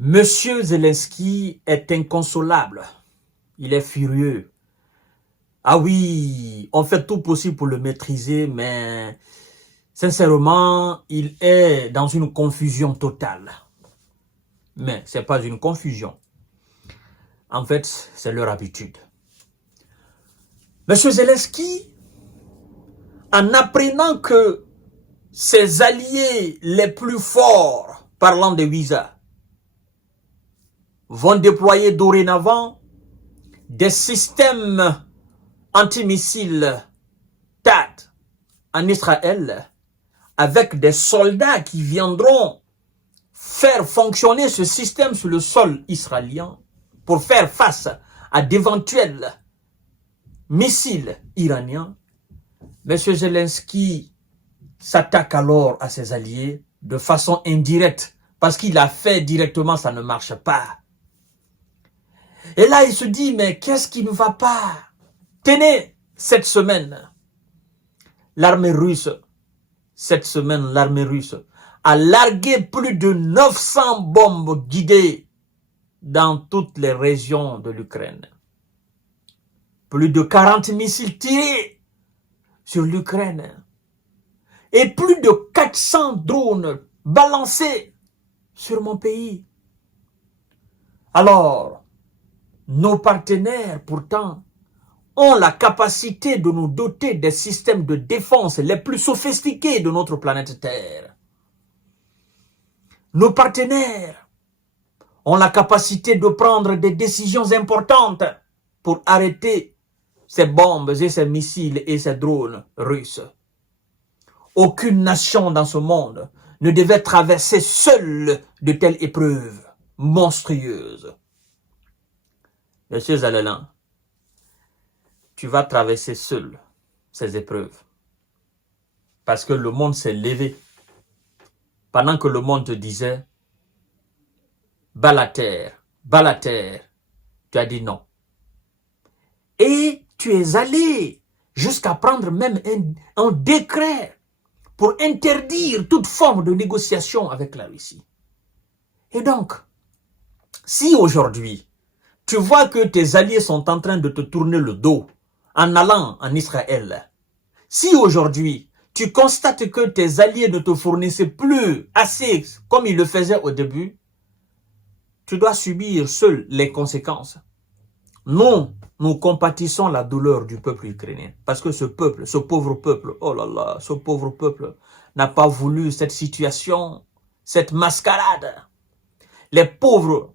Monsieur Zelensky est inconsolable. Il est furieux. Ah oui, on fait tout possible pour le maîtriser, mais sincèrement, il est dans une confusion totale. Mais ce n'est pas une confusion. En fait, c'est leur habitude. Monsieur Zelensky, en apprenant que ses alliés les plus forts, parlant de visas, vont déployer dorénavant des systèmes antimissiles THAAD en Israël, avec des soldats qui viendront faire fonctionner ce système sur le sol israélien pour faire face à d'éventuels missiles iraniens. M. Zelensky s'attaque alors à ses alliés de façon indirecte, parce qu'il a fait directement, ça ne marche pas. Et là, il se dit, mais qu'est-ce qui ne va pas? Tenez, cette semaine, l'armée russe, a largué plus de 900 bombes guidées dans toutes les régions de l'Ukraine. Plus de 40 missiles tirés sur l'Ukraine. Et plus de 400 drones balancés sur mon pays. Alors, nos partenaires, pourtant, ont la capacité de nous doter des systèmes de défense les plus sophistiqués de notre planète Terre. Nos partenaires ont la capacité de prendre des décisions importantes pour arrêter ces bombes et ces missiles et ces drones russes. Aucune nation dans ce monde ne devait traverser seule de telles épreuves monstrueuses. Monsieur Zalelan, tu vas traverser seul ces épreuves. Parce que le monde s'est levé. Pendant que le monde te disait, bas la terre, tu as dit non. Et tu es allé jusqu'à prendre même un décret pour interdire toute forme de négociation avec la Russie. Et donc, si aujourd'hui, tu vois que tes alliés sont en train de te tourner le dos en allant en Israël, si aujourd'hui, tu constates que tes alliés ne te fournissaient plus assez comme ils le faisaient au début, tu dois subir seul les conséquences. Nous compatissons la douleur du peuple ukrainien. Parce que ce peuple, ce pauvre peuple, oh là là, ce pauvre peuple n'a pas voulu cette situation, cette mascarade. Les pauvres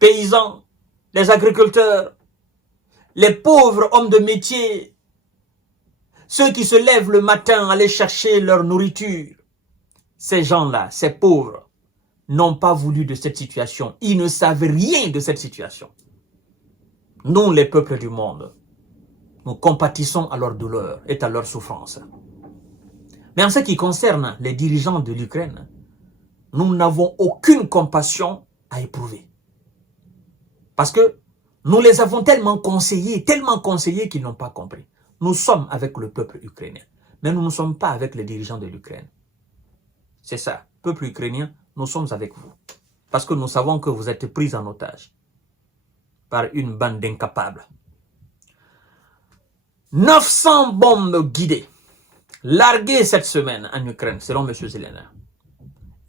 paysans, les agriculteurs, les pauvres hommes de métier, ceux qui se lèvent le matin à aller chercher leur nourriture, ces gens-là, ces pauvres, n'ont pas voulu de cette situation. Ils ne savaient rien de cette situation. Nous, les peuples du monde, nous compatissons à leur douleur et à leur souffrance. Mais en ce qui concerne les dirigeants de l'Ukraine, nous n'avons aucune compassion à éprouver. Parce que nous les avons tellement conseillés qu'ils n'ont pas compris. Nous sommes avec le peuple ukrainien, mais nous ne sommes pas avec les dirigeants de l'Ukraine. C'est ça, peuple ukrainien, nous sommes avec vous. Parce que nous savons que vous êtes pris en otage par une bande d'incapables. 900 bombes guidées, larguées cette semaine en Ukraine, selon M. Zelensky.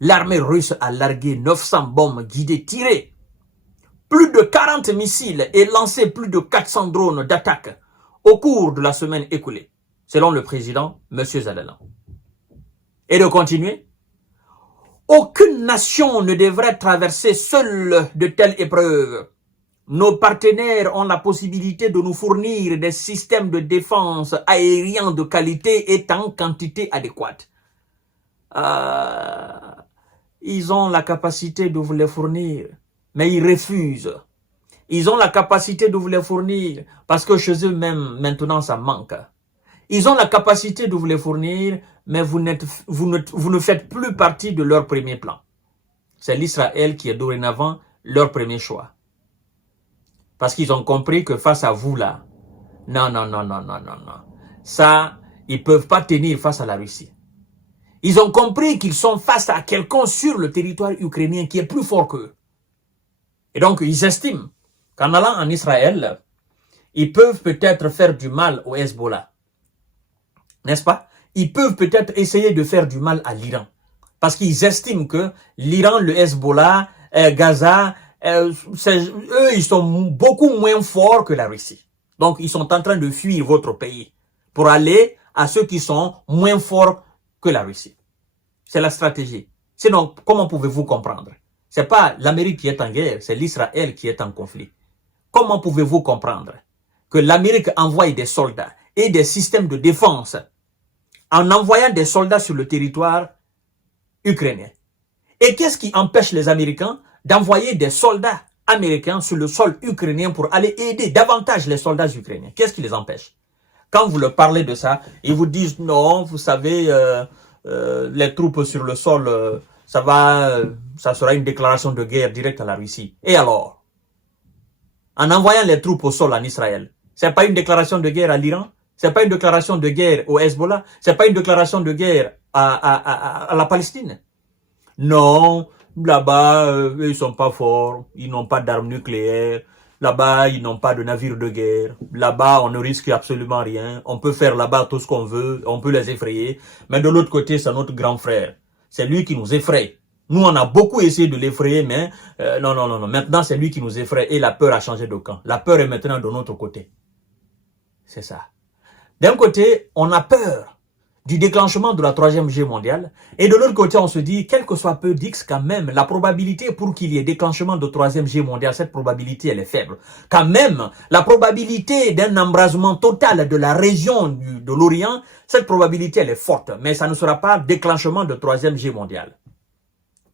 L'armée russe a largué 900 bombes guidées tirées, plus de 40 missiles et lancé plus de 400 drones d'attaque au cours de la semaine écoulée, selon le président M. Zelensky. Et de continuer, aucune nation ne devrait traverser seule de telles épreuves. Nos partenaires ont la possibilité de nous fournir des systèmes de défense aériens de qualité et en quantité adéquate. Ils ont la capacité de vous les fournir, mais ils refusent. Ils ont la capacité de vous les fournir parce que chez eux-mêmes, maintenant, ça manque. Ils ont la capacité de vous les fournir, mais vous ne faites plus partie de leur premier plan. C'est l'Israël qui est dorénavant leur premier choix. Parce qu'ils ont compris que face à vous là, non. Ça, ils ne peuvent pas tenir face à la Russie. Ils ont compris qu'ils sont face à quelqu'un sur le territoire ukrainien qui est plus fort qu'eux. Et donc, ils estiment qu'en allant en Israël, ils peuvent peut-être faire du mal au Hezbollah. N'est-ce pas? Ils peuvent peut-être essayer de faire du mal à l'Iran. Parce qu'ils estiment que l'Iran, le Hezbollah, Gaza, eux, ils sont beaucoup moins forts que la Russie. Donc, ils sont en train de fuir votre pays pour aller à ceux qui sont moins forts que la Russie. C'est la stratégie. Sinon, comment pouvez-vous comprendre? C'est pas l'Amérique qui est en guerre, c'est l'Israël qui est en conflit. Comment pouvez-vous comprendre que l'Amérique envoie des soldats et des systèmes de défense en envoyant des soldats sur le territoire ukrainien? Et qu'est-ce qui empêche les Américains d'envoyer des soldats américains sur le sol ukrainien pour aller aider davantage les soldats ukrainiens? Qu'est-ce qui les empêche? Quand vous leur parlez de ça, ils vous disent non, vous savez, les troupes sur le sol, ça sera une déclaration de guerre directe à la Russie. Et alors? En envoyant les troupes au sol en Israël, c'est pas une déclaration de guerre à l'Iran? C'est pas une déclaration de guerre au Hezbollah? C'est pas une déclaration de guerre à la Palestine? Non, là-bas, ils sont pas forts, ils n'ont pas d'armes nucléaires, là-bas, ils n'ont pas de navires de guerre, là-bas, on ne risque absolument rien, on peut faire là-bas tout ce qu'on veut, on peut les effrayer, mais de l'autre côté, c'est notre grand frère, c'est lui qui nous effraie. Nous, on a beaucoup essayé de l'effrayer, mais non, maintenant, c'est lui qui nous effraie et la peur a changé de camp. La peur est maintenant de notre côté. C'est ça. D'un côté, on a peur du déclenchement de la troisième guerre mondiale. Et de l'autre côté, on se dit, quel que soit peu d'X, quand même, la probabilité pour qu'il y ait déclenchement de troisième guerre mondiale, cette probabilité, elle est faible. Quand même, la probabilité d'un embrasement total de la région de l'Orient, cette probabilité, elle est forte. Mais ça ne sera pas déclenchement de troisième guerre mondiale.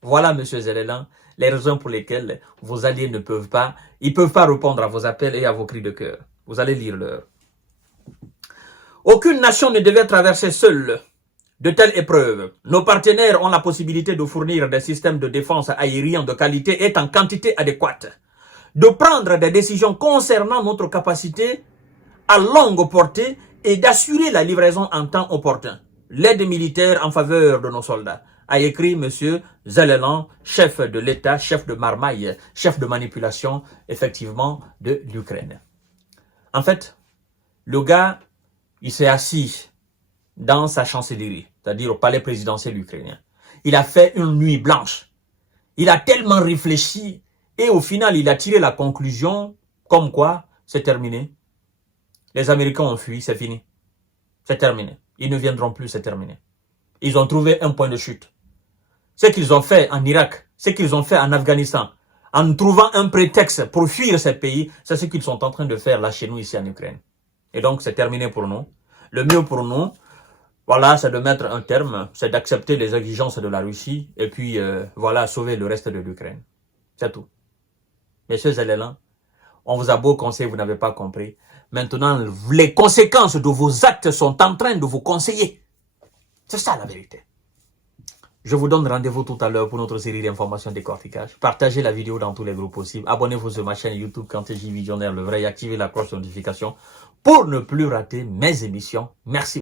Voilà, monsieur Zelelan, les raisons pour lesquelles vos alliés ne peuvent pas, ils peuvent pas répondre à vos appels et à vos cris de cœur. Vous allez lire l'heure. Aucune nation ne devait traverser seule de telles épreuves. Nos partenaires ont la possibilité de fournir des systèmes de défense aériens de qualité et en quantité adéquate, de prendre des décisions concernant notre capacité à longue portée et d'assurer la livraison en temps opportun. L'aide militaire en faveur de nos soldats, a écrit M. Zelelan, chef de l'État, chef de marmaille, chef de manipulation, effectivement, de l'Ukraine. En fait, le gars, il s'est assis dans sa chancellerie, c'est-à-dire au palais présidentiel ukrainien. Il a fait une nuit blanche. Il a tellement réfléchi et au final, il a tiré la conclusion comme quoi c'est terminé. Les Américains ont fui, c'est fini. C'est terminé. Ils ne viendront plus, c'est terminé. Ils ont trouvé un point de chute. Ce qu'ils ont fait en Irak, ce qu'ils ont fait en Afghanistan, en trouvant un prétexte pour fuir ces pays, c'est ce qu'ils sont en train de faire là chez nous, ici en Ukraine. Et donc, c'est terminé pour nous. Le mieux pour nous, voilà, c'est de mettre un terme, c'est d'accepter les exigences de la Russie et puis, voilà, sauver le reste de l'Ukraine. C'est tout. Messieurs Zelelan, on vous a beau conseiller, vous n'avez pas compris. Maintenant, les conséquences de vos actes sont en train de vous conseiller. C'est ça la vérité. Je vous donne rendez-vous tout à l'heure pour notre série d'informations décortiquage. Partagez la vidéo dans tous les groupes possibles. Abonnez-vous sur ma chaîne YouTube KantéJ Visionnaire le vrai et activez la cloche de notification pour ne plus rater mes émissions. Merci.